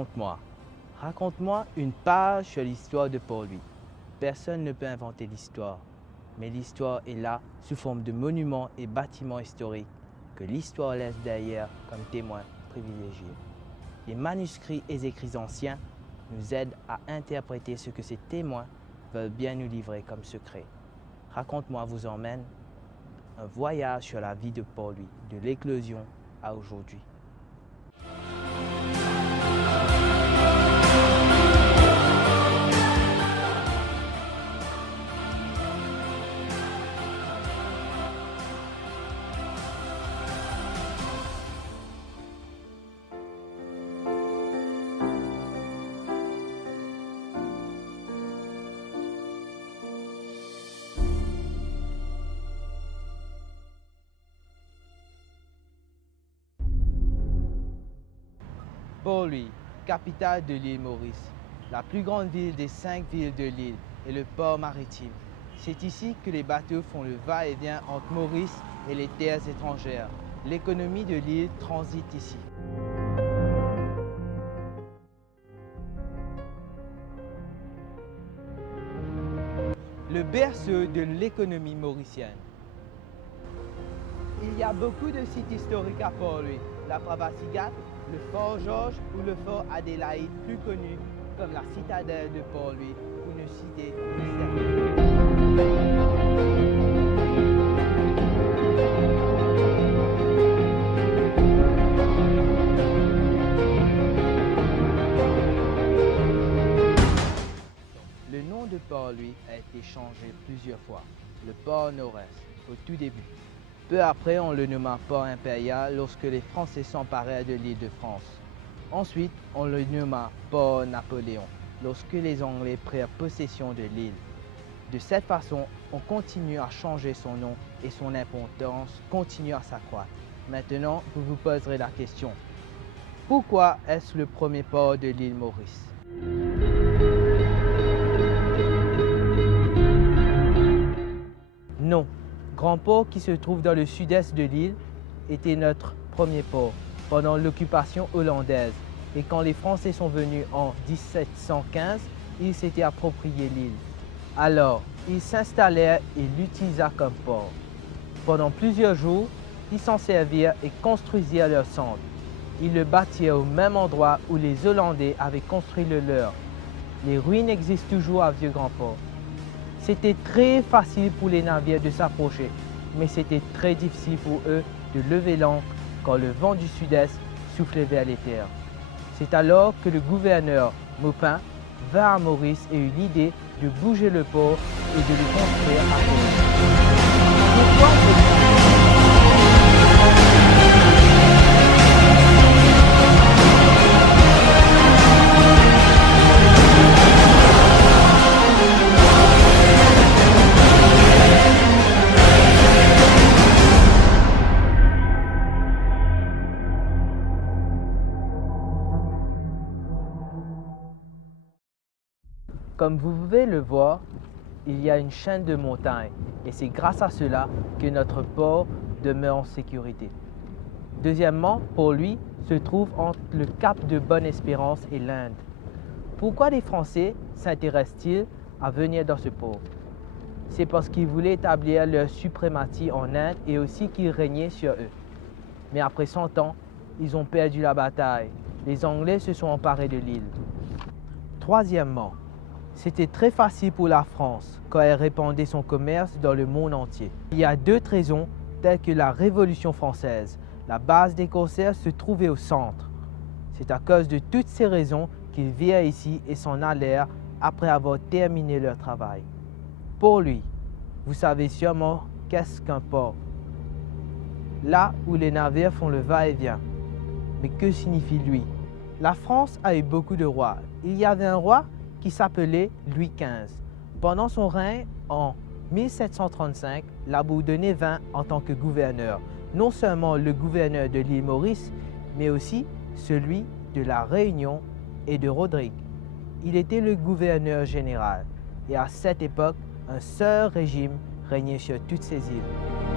Raconte-moi. Raconte-moi une page sur l'histoire de Port-Louis. Personne ne peut inventer l'histoire, mais l'histoire est là sous forme de monuments et bâtiments historiques que l'histoire laisse derrière comme témoins privilégiés. Les manuscrits et écrits anciens nous aident à interpréter ce que ces témoins veulent bien nous livrer comme secret. Raconte-moi vous emmène un voyage sur la vie de Port-Louis, de l'éclosion à aujourd'hui. Port-Louis, capitale de l'île Maurice, la plus grande ville des 5 villes de l'île et le port maritime. C'est ici que les bateaux font le va-et-vient entre Maurice et les terres étrangères. L'économie de l'île transite ici. Le berceau de l'économie mauricienne. Il y a beaucoup de sites historiques à Port-Louis. La Pravasigat, le fort Georges ou le fort Adélaïde, plus connu comme la citadelle de Port-Louis, une cité mystérieuse. Le nom de Port-Louis a été changé plusieurs fois. Le port Nord-Est, au tout début. Peu après, on le nomma port impérial lorsque les Français s'emparèrent de l'île de France. Ensuite, on le nomma port Napoléon lorsque les Anglais prirent possession de l'île. De cette façon, on continue à changer son nom et son importance continue à s'accroître. Maintenant, vous vous poserez la question, pourquoi est-ce le premier port de l'île Maurice? Non. Grand Port, qui se trouve dans le sud-est de l'île, était notre premier port pendant l'occupation hollandaise. Et quand les Français sont venus en 1715, ils s'étaient approprié l'île. Alors, ils s'installèrent et l'utilisèrent comme port. Pendant plusieurs jours, ils s'en servirent et construisirent leur centre. Ils le bâtirent au même endroit où les Hollandais avaient construit le leur. Les ruines existent toujours à Vieux-Grand-Port. C'était très facile pour les navires de s'approcher, mais c'était très difficile pour eux de lever l'ancre quand le vent du sud-est soufflait vers les terres. C'est alors que le gouverneur Maupin vint à Maurice et eut l'idée de bouger le port et de le construire à Port-Louis. Pourquoi Comme vous pouvez le voir, il y a une chaîne de montagnes et c'est grâce à cela que notre port demeure en sécurité. Deuxièmement, Port-Louis se trouve entre le cap de Bonne-Espérance et l'Inde. Pourquoi les Français s'intéressent-ils à venir dans ce port? C'est parce qu'ils voulaient établir leur suprématie en Inde et aussi qu'ils régnaient sur eux. Mais après 100 ans, ils ont perdu la bataille. Les Anglais se sont emparés de l'île. Troisièmement, c'était très facile pour la France quand elle répandait son commerce dans le monde entier. Il y a d'autres raisons telles que la Révolution française. La base des corsaires se trouvait au centre. C'est à cause de toutes ces raisons qu'ils virent ici et s'en allèrent après avoir terminé leur travail. Port-Louis, vous savez sûrement qu'est-ce qu'un port. Là où les navires font le va-et-vient. Mais que signifie Louis? La France a eu beaucoup de rois. Il y avait un roi qui s'appelait Louis XV. Pendant son règne, en 1735, la Bourdonnais vint en tant que gouverneur, non seulement le gouverneur de l'île Maurice, mais aussi celui de la Réunion et de Rodrigue. Il était le gouverneur général et à cette époque, un seul régime régnait sur toutes ces îles.